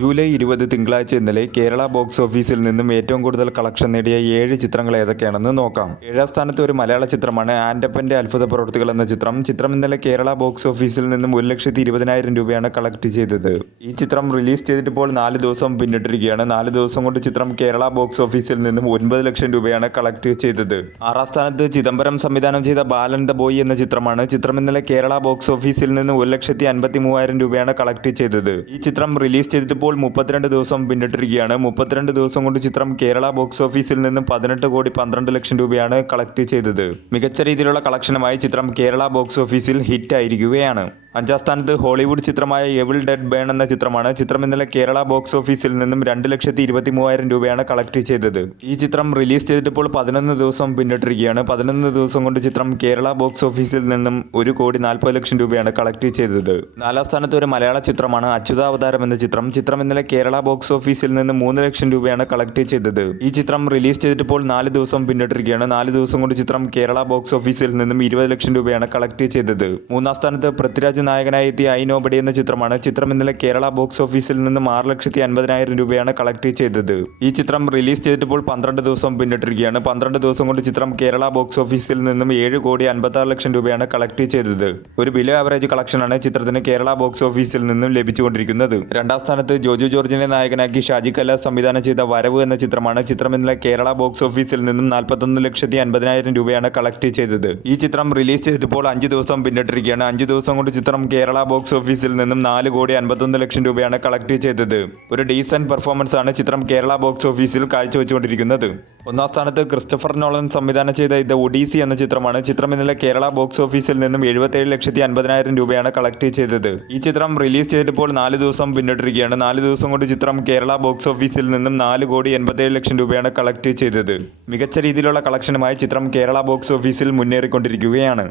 July 20 തിങ്കളാഴ്ച ഇന്നലെ Kerala box ഓഫീസിൽ നിന്നും ഏറ്റവും കൂടുതൽ കളക്ഷൻ നേടിയ 7 ചിത്രങ്ങൾ ഏതൊക്കെയാണെന്ന് നോക്കാം. 7ാം സ്ഥാനത്ത് ഒരു മലയാള ചിത്രമാണ് ആൻഡപ്പന്റെ അത്ഭുത പ്രവൃത്തികൾ എന്ന ചിത്രം ഇന്നലെ കേരള ബോക്സ് ഓഫീസിൽ നിന്നും 1,20,000 രൂപയാണ് കളക്ട് ചെയ്തത്. ഈ ചിത്രം റിലീസ് ചെയ്തിട്ടിപ്പോൾ 4 ദിവസം പിന്നിട്ടിരിക്കുകയാണ്. 4 ദിവസം കൊണ്ട് ചിത്രം കേരള ബോക്സ് ഓഫീസിൽ നിന്നും 9 ലക്ഷം രൂപയാണ് കളക്ട് ചെയ്തത്. 6ാം സ്ഥാനത്ത് ചിദംബരം സംവിധാനം ചെയ്ത ബാലൻ ദ ബോയ് എന്ന ചിത്രം ഇന്നലെ കേരള ബോക്സ് ഓഫീസിൽ നിന്ന് 1,53,000 രൂപയാണ് കളക്ട് ചെയ്തത്. ഈ ചിത്രം റിലീസ് ചെയ്തിട്ട് ഇപ്പോൾ 32 ദിവസം പിന്നിട്ടിരിക്കുകയാണ്. 32 ദിവസം കൊണ്ട് ചിത്രം കേരള ബോക്സ് ഓഫീസിൽ നിന്നും 18,12 ലക്ഷം രൂപയാണ് കളക്ട് ചെയ്തത്. മികച്ച രീതിയിലുള്ള കളക്ഷനുമായി ചിത്രം കേരള ബോക്സ് ഓഫീസിൽ ഹിറ്റ് ആയിരിക്കുകയാണ്. 5ാം സ്ഥാനത്ത് ഹോളിവുഡ് ചിത്രമായ എവിൾ ഡെഡ് ബേൺ എന്ന ചിത്രം ഇന്നലെ കേരള ബോക്സ് ഓഫീസിൽ നിന്നും 2,23,000 രൂപയാണ് കളക്ട് ചെയ്തത്. ഈ ചിത്രം റിലീസ് ചെയ്തിട്ടിപ്പോൾ 11 ദിവസം പിന്നിട്ടിരിക്കുകയാണ്. 11 ദിവസം കൊണ്ട് ചിത്രം കേരള ബോക്സ് ഓഫീസിൽ നിന്നും 1,40 ലക്ഷം രൂപയാണ് കളക്ട് ചെയ്തത്. 4ാം സ്ഥാനത്ത് ഒരു മലയാള ചിത്രമാണ് അച്യുതാവതാരം എന്ന ചിത്രം ഇന്നലെ കേരള ബോക്സ് ഓഫീസിൽ നിന്ന് 3 ലക്ഷം രൂപയാണ് കളക്ട് ചെയ്തത്. ഈ ചിത്രം റിലീസ് ചെയ്തിട്ടിപ്പോൾ 4 ദിവസം പിന്നിട്ടിരിക്കുകയാണ്. 4 ദിവസം കൊണ്ട് ചിത്രം കേരള ബോക്സ് ഓഫീസിൽ നിന്നും 20 ലക്ഷം രൂപയാണ് കളക്ട് ചെയ്തത്. 3ാം സ്ഥാനത്ത് പൃഥ്വിരാജ് നായകനായി എത്തിയ ഐ നോബഡി എന്ന ചിത്രം ഇന്നലെ കേരള ബോക്സ് ഓഫീസിൽ നിന്നും 6,50,000 രൂപയാണ് കളക്ട് ചെയ്തത്. ഈ ചിത്രം റിലീസ് ചെയ്തിട്ടിപ്പോൾ 12 ദിവസം പിന്നിട്ടിരിക്കുകയാണ്. 12 ദിവസം കൊണ്ട് ചിത്രം കേരള ബോക്സ് ഓഫീസിൽ നിന്നും 7,56 ലക്ഷം രൂപയാണ് കളക്ട് ചെയ്തത്. ഒരു ബിലോ ആവറേജ് കളക്ഷനാണ് ചിത്രത്തിന് കേരള ബോക്സ് ഓഫീസിൽ നിന്നും ലഭിച്ചുകൊണ്ടിരിക്കുന്നത്. 2ാം സ്ഥാനത്ത് ജോജു ജോർജിനെ നായകനാക്കി ഷാജി കൈലാസ് സംവിധാനം ചെയ്ത വരവ് എന്ന ചിത്രം ഇന്നലെ കേരള ബോക്സ് ഓഫീസിൽ നിന്നും 41,50,000 രൂപയാണ് കളക്ട് ചെയ്തത്. ഈ ചിത്രം റിലീസ് ചെയ്തിട്ടിപ്പോൾ 5 ദിവസം പിന്നിട്ടിരിക്കുകയാണ്. 5 ദിവസം കൊണ്ട് ചിത്രം കേരള ബോക്സ് ഓഫീസിൽ നിന്നും 4,51 ലക്ഷം രൂപയാണ് കളക്ട് ചെയ്തത്. ഒരു ഡീസന്റ് പെർഫോമൻസ് ആണ് ചിത്രം കേരള ബോക്സ് ഓഫീസിൽ കാഴ്ചവെച്ചുകൊണ്ടിരിക്കുന്നത്. 1ാം സ്ഥാനത്ത് ക്രിസ്റ്റഫർ നോളൻ സംവിധാനം ചെയ്ത ദ ഒഡീസി എന്ന ചിത്രം ഇന്നലെ കേരള ബോക്സ് ഓഫീസിൽ നിന്നും 77,50,000 രൂപയാണ് കളക്ട് ചെയ്തത്. ഈ ചിത്രം റിലീസ് ചെയ്തിട്ടിപ്പോൾ 4 ദിവസം പിന്നിട്ടിരിക്കുകയാണ്. 4 ദിവസം കൊണ്ട് ചിത്രം കേരള ബോക്സ് ഓഫീസിൽ നിന്നും 4,87 ലക്ഷം രൂപയാണ് കളക്ട് ചെയ്തത്. മികച്ച രീതിയിലുള്ള കളക്ഷനുമായി ചിത്രം കേരള ബോക്സ് ഓഫീസിൽ മുന്നേറിക്കൊണ്ടിരിക്കുകയാണ്.